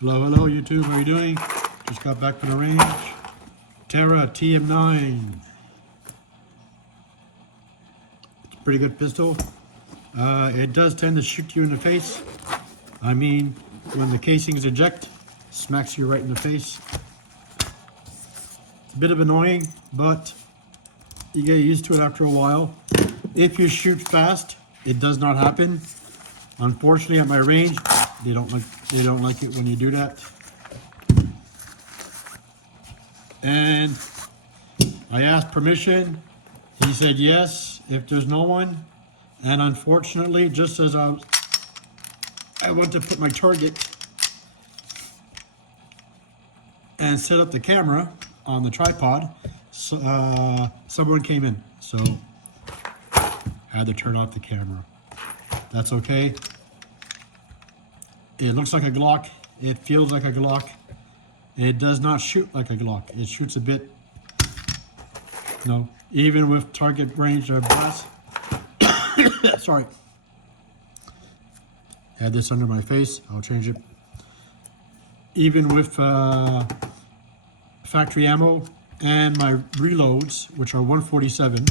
Hello, hello YouTube, how are you doing? Just got back from the range. Terra TM-9. It's a pretty good pistol. It does tend to shoot you in the face. I mean, when the casings eject, smacks you right in the face. It's a bit of annoying, but you get used to it after a while. If you shoot fast, it does not happen. Unfortunately, at my range, they don't like it when you do that. And I asked permission. He said yes if there's no one. And unfortunately, just as I went to put my target and set up the camera on the tripod, so, someone came in. So I had to turn off the camera. That's okay. It looks like a Glock. It feels like a Glock. It does not shoot like a Glock. It shoots a bit. No, even with target range of blast. Sorry. Had this under my face. I'll change it. Even with factory ammo and my reloads, which are 147.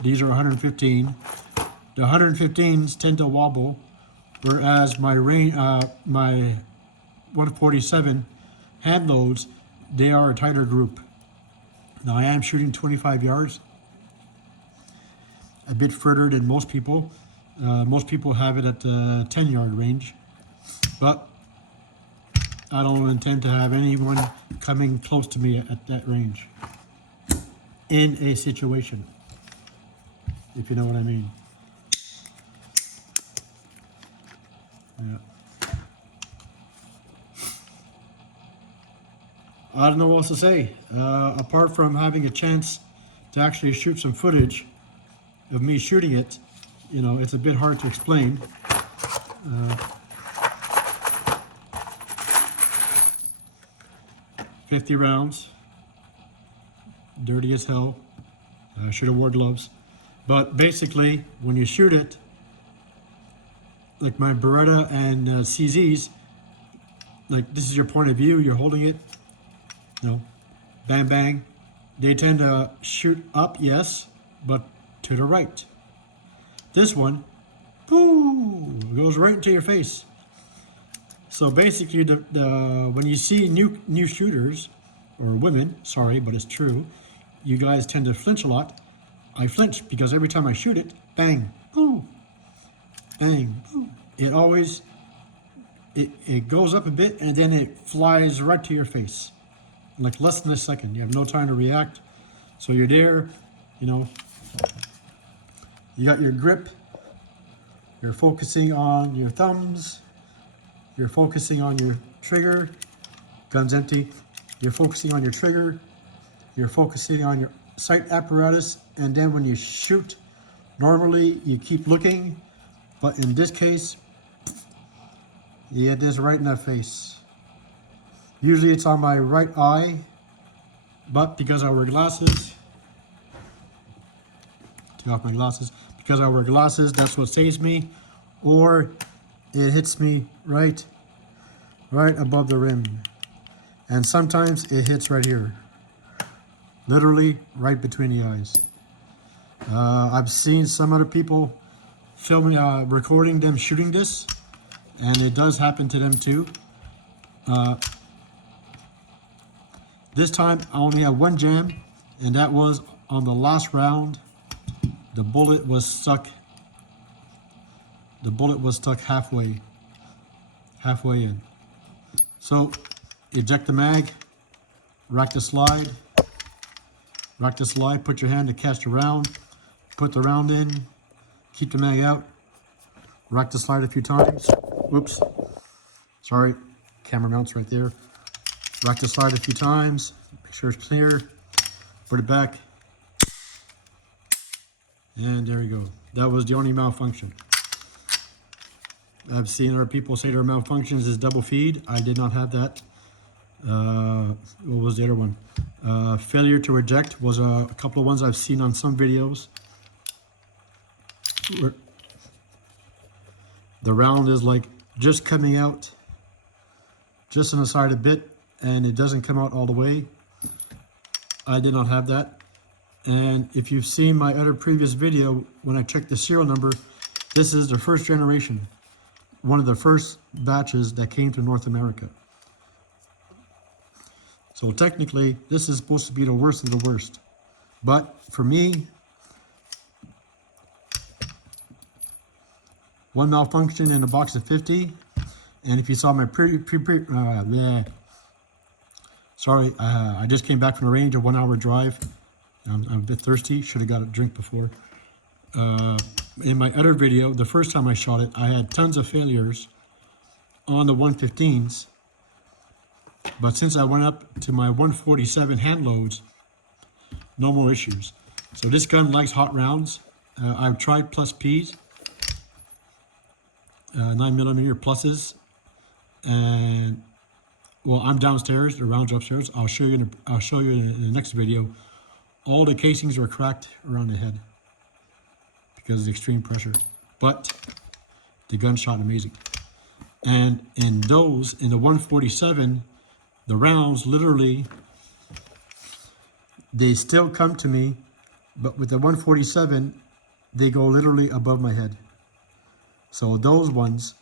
These are 115. The 115s tend to wobble, whereas my my 147 hand loads, they are a tighter group. Now I am shooting 25 yards, a bit further than most people. Most people have it at the 10-yard range, but I don't intend to have anyone coming close to me at that range in a situation, if you know what I mean. Yeah. I don't know what else to say, apart from having a chance to actually shoot some footage of me shooting it. You know, it's a bit hard to explain. 50 rounds, dirty as hell. I should have worn gloves. But basically, when you shoot it, like my Beretta and CZs, like this is your point of view, you're holding it, you know, bang, bang. They tend to shoot up, yes, but to the right. This one, boom, goes right into your face. So basically, when you see new shooters, or women, sorry, but it's true, you guys tend to flinch a lot. I flinch because every time I shoot it, bang, boom, bang, boom. It goes up a bit and then it flies right to your face. Like less than a second. You have no time to react. So you're there, you know, you got your grip, you're focusing on your thumbs, you're focusing on your trigger, gun's empty, you're focusing on your trigger, you're focusing on your sight apparatus, and then when you shoot, normally you keep looking, but in this case, you get this right in the face. Usually it's on my right eye, but because I wear glasses, take off my glasses, because I wear glasses, that's what saves me, or it hits me right above the rim. And sometimes it hits right here, literally right between the eyes. I've seen some other people filming, recording them shooting this, and it does happen to them too. This time I only had one jam, and that was on the last round. The bullet was stuck. The bullet was stuck halfway in. So eject the mag, rack the slide, put your hand to catch the round, put the round in, keep the mag out, rack the slide a few times. Whoops, sorry, camera mounts right there. Rack the slide a few times, make sure it's clear, put it back, and there we go. That was the only malfunction. I've seen other people say their malfunctions is double feed. I did not have that. What was the other one? Failure to eject was a couple of ones I've seen on some videos. The round is like just coming out just on the side a bit and it doesn't come out all the way. I did not have that. And if you've seen my other previous video, when I checked the serial number, this is the first generation, one of the first batches that came to North America. So technically, this is supposed to be the worst of the worst. But for me, one malfunction in a box of 50. And if you saw my I just came back from the range, a 1 hour drive. I'm a bit thirsty, should have got a drink before. In my other video, the first time I shot it, I had tons of failures on the 115s. But since I went up to my 147 hand loads, no more issues. So this gun likes hot rounds. I've tried plus Ps, 9mm pluses, and well, I'm downstairs. The rounds are upstairs. I'll show you in the next video. All the casings are cracked around the head because of the extreme pressure. But the gun shot amazing. And in the 147, the rounds literally, they still come to me, but with the 147, they go literally above my head. So those ones,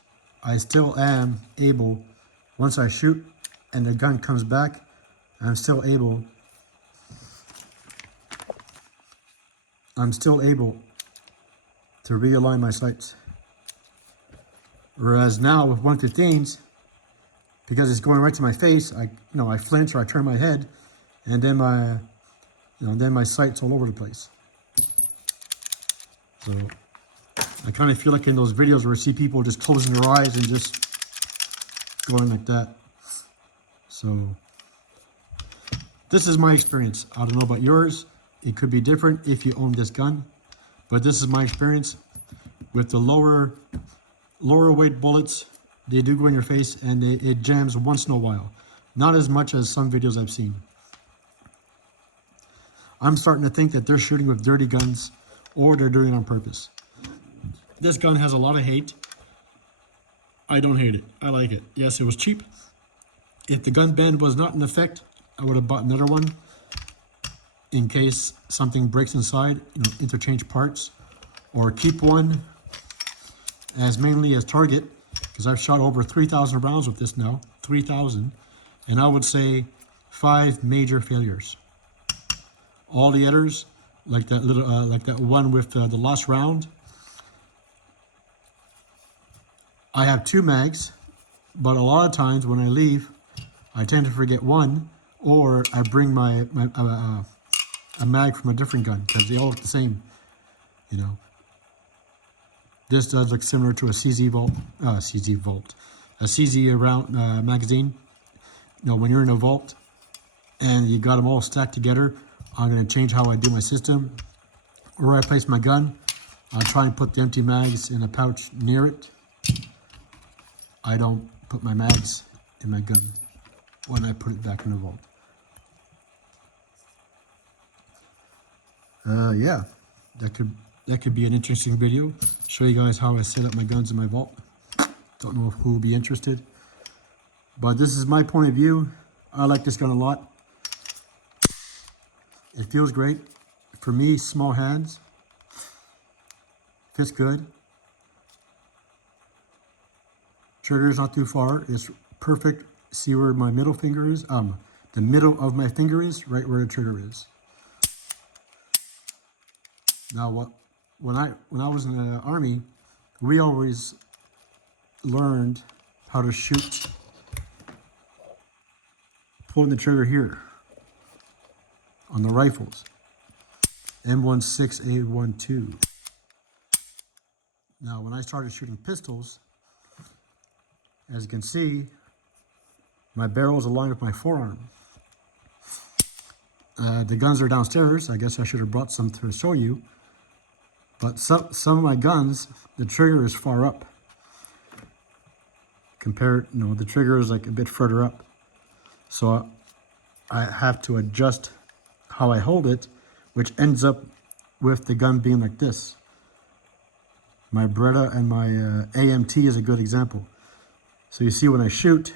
I still am able, once I shoot and the gun comes back, I'm still able to realign my sights. Whereas now with 115s, because it's going right to my face, I flinch or I turn my head, and then my sight's all over the place. So I kind of feel like in those videos where I see people just closing their eyes and just going like that. So this is my experience. I don't know about yours. It could be different if you own this gun, but this is my experience with the lower weight bullets. They do go in your face and it jams once in a while. Not as much as some videos I've seen. I'm starting to think that they're shooting with dirty guns or they're doing it on purpose. This gun has a lot of hate. I don't hate it. I like it. Yes, it was cheap. If the gun band was not in effect, I would have bought another one in case something breaks inside, interchange parts, or keep one as mainly as target, because I've shot over 3,000 rounds with this now, 3,000, and I would say 5 major failures. All the others, like that little, like that one with the last round, I have 2 mags, but a lot of times when I leave, I tend to forget one, or I bring a mag from a different gun because they all look the same, This does look similar to a CZ round magazine. When you're in a vault and you got them all stacked together, I'm going to change how I do my system. Where I place my gun, I'll try and put the empty mags in a pouch near it. I don't put my mags in my gun when I put it back in the vault. Yeah, that could be an interesting video. Show you guys how I set up my guns in my vault. Don't know who will be interested, but this is my point of view. I like this gun a lot. It feels great. For me, small hands. Fits good. Trigger is not too far. It's perfect. See where my middle finger is? The middle of my finger is right where the trigger is. Now, when I was in the Army, we always learned how to shoot pulling the trigger here on the rifles. M16A12. Now, when I started shooting pistols, as you can see, my barrel is aligned with my forearm. The guns are downstairs. I guess I should have brought some to show you. But some of my guns, the trigger is far up. The trigger is like a bit further up. So I have to adjust how I hold it, which ends up with the gun being like this. My Beretta and my AMT is a good example. So you see when I shoot,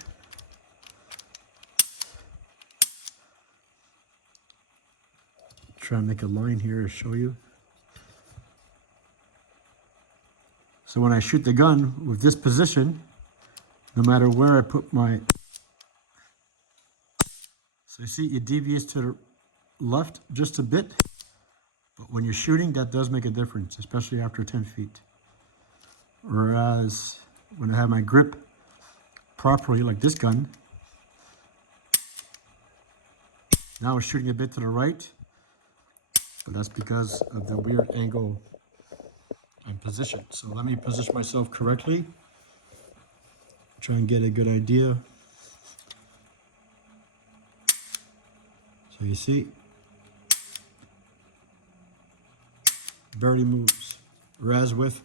Try and make a line here to show you. So when I shoot the gun with this position, no matter where I put my, so you see it deviates to the left just a bit, but when you're shooting, that does make a difference, especially after 10 feet. Whereas when I have my grip properly, like this gun, now it's shooting a bit to the right, but that's because of the weird angle and position. So let me position myself correctly, try and get a good idea. So you see, barely moves. Whereas with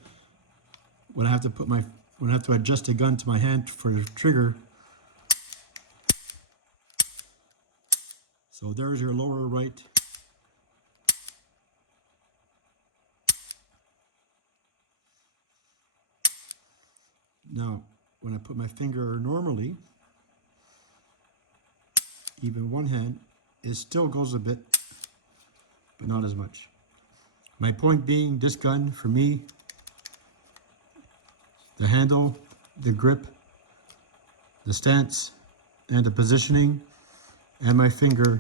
when I have to adjust the gun to my hand for the trigger. So there's your lower right. Now, when I put my finger normally, even one hand, it still goes a bit, but not as much. My point being, this gun, for me, the handle, the grip, the stance, and the positioning, and my finger,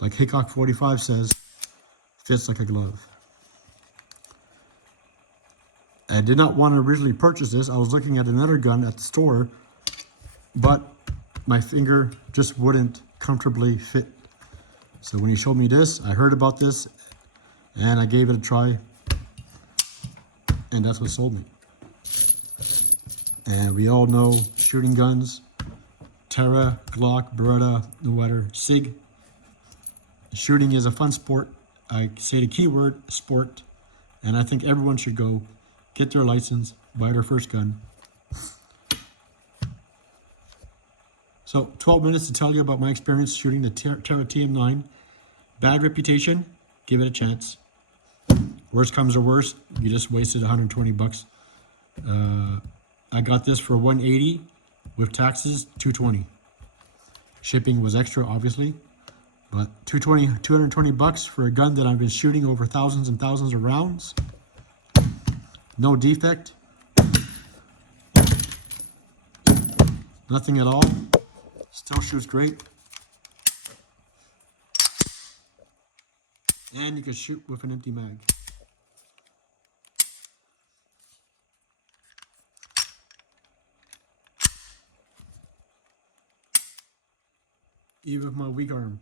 like Hickok 45 says, fits like a glove. I did not want to originally purchase this. I was looking at another gun at the store, but my finger just wouldn't comfortably fit. So when he showed me this, I heard about this, and I gave it a try, and that's what sold me. And we all know shooting guns, Terra, Glock, Beretta, no matter, SIG. Shooting is a fun sport. I say the keyword, sport, and I think everyone should go get their license, buy their first gun. So 12 minutes to tell you about my experience shooting the Terra TM-9. Bad reputation, give it a chance. Worst comes to worst, you just wasted 120 bucks. I got this for 180 with taxes, 220. Shipping was extra, obviously, but 220 bucks for a gun that I've been shooting over thousands and thousands of rounds. No defect, nothing at all, still shoots great. And you can shoot with an empty mag. Even with my weak arm.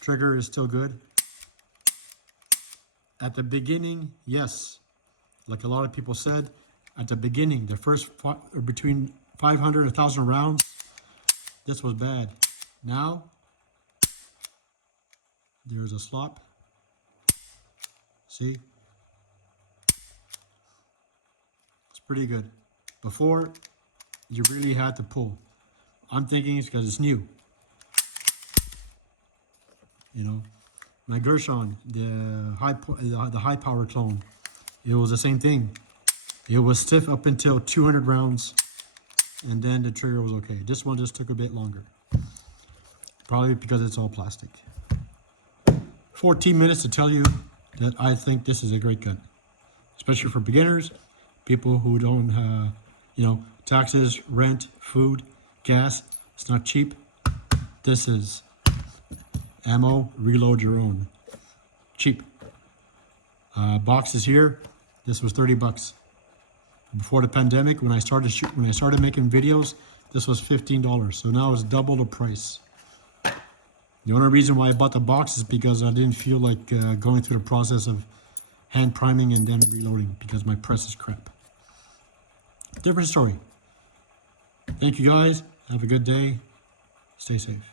Trigger is still good. At the beginning, yes, like a lot of people said, at the beginning, the first between 500 and 1,000 rounds, this was bad. Now, there's a slop. See? It's pretty good. Before, you really had to pull. I'm thinking it's because it's new. You know? My Gershon, the high power clone, it was the same thing. It was stiff up until 200 rounds, and then the trigger was okay. This one just took a bit longer. Probably because it's all plastic. 14 minutes to tell you that I think this is a great gun. Especially for beginners, people who don't, you know, taxes, rent, food, gas. It's not cheap. This is ammo, reload your own. Cheap. Boxes here. This was 30 bucks. Before the pandemic, when I started making videos, this was $15. So now it's double the price. The only reason why I bought the box is because I didn't feel like going through the process of hand priming and then reloading because my press is crap. Different story. Thank you guys. Have a good day. Stay safe.